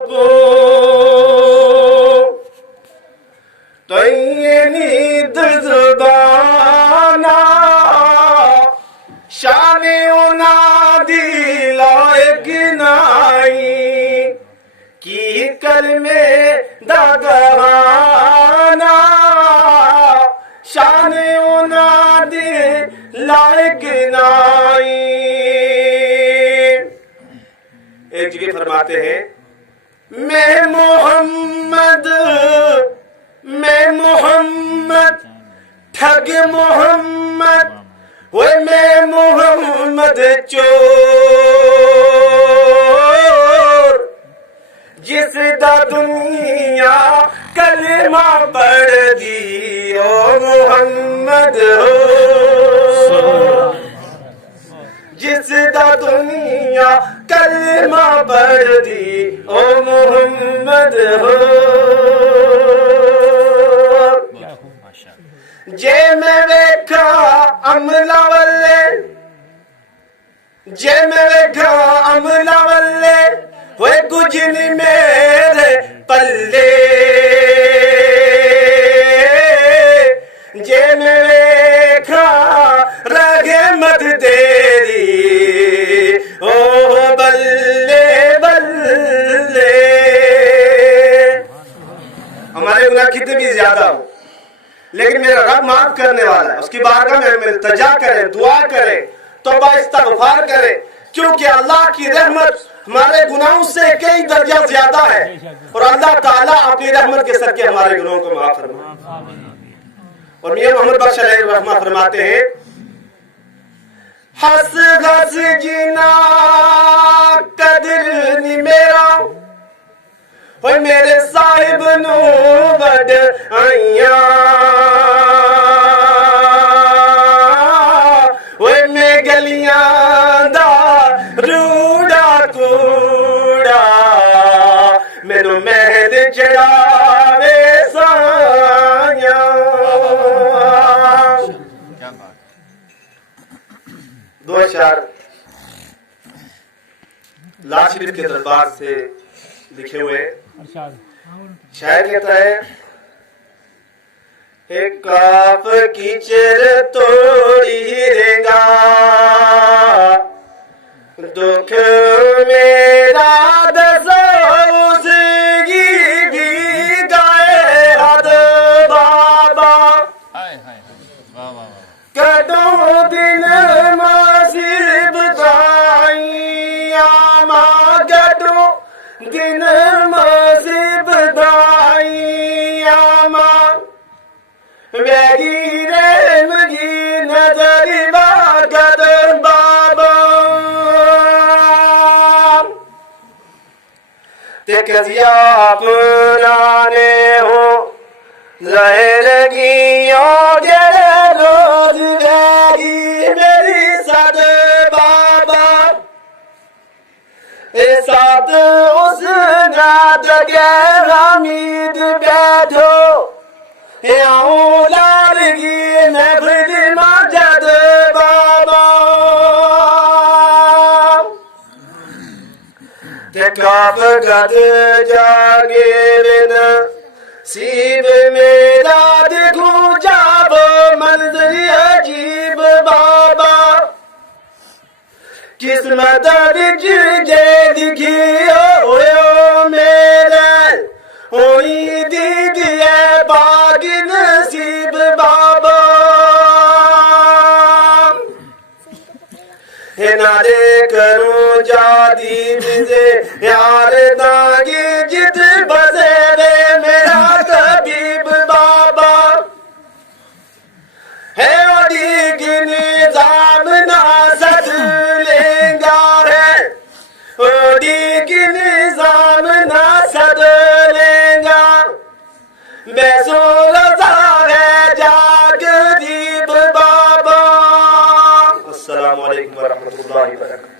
تو یہ نید زبانا شان انادی لائق نائی کی کلمے داغانا شان انادی لائق نائی. ایک جگہ فرماتے ہیں میں محمد ٹھگ محمد وہ میں محمد چور جس دا دنیا کلمہ پڑھ دی او محمد ہو جس دا دنیا کلمہ پڑھ دی او محمد ہو. جے میں ویکھا عملہ والے جے میں ویکھا عملہ والے وہ کچھ نہیں میرے پلے جے میں ویکھا رحمت تیری او بلے بلے. ہمارے گناہ کتنے بھی زیادہ ہو لیکن میرا رب معاف کرنے والا ہے. اس کی بارگاہ میں التجا کریں, دعا کریں, توبہ استغفار کریں, کیونکہ اللہ کی رحمت ہمارے گناہوں سے کئی درجہ زیادہ ہے اور اللہ تعالیٰ اپنی رحمت کے صدقے ہمارے گناہوں کو معاف فرمائے. اور میاں محمد بخش علیہ الرحمہ فرماتے ہیں ہس ہس جینا قدر نہیں میرا وہ میرے صاحب نو بڑ آئیاں وہ میں گلیاں دا روڑا کوڑا مینو مہد چڑھاوے سایاں. دو اشعار لاہور شریف کے دربار سے لکھے ہوئے. شاعر کہتا ہے ایک کاف کی چر توڑی رنگا دکھ میرا دسوس گی گائے حد بابا کدو دن مصیب دائی آما کدو دن مصیب دائی آما ویگی رحم گی نظر باگد بابا تکزیا پرانے ہوں ظاہر گیوں جڑے روز ویگی میری صد بابا ساتھ اس نات کے حمید بیٹھو آؤں لالگی محفل مجد بابا تکاب گد جاگے بنا سیب میرا دیکھوں جاب منظر عجیب بابا قسمت رج جے دکھی ہوئے میرے ہوئی دیدی ہے باغ نصیب بابا نارے کروں جا دید سے یار داغی جت بسے رے میرا طبیب بابا ہے وڈی کی نظام ناسد لیں گا ہے وڈی کی نظام ناسد لیں گا بیسو رضا ہے جاگ دیب بابا. السلام علیکم ورحمۃ اللہ وبرکاتہ.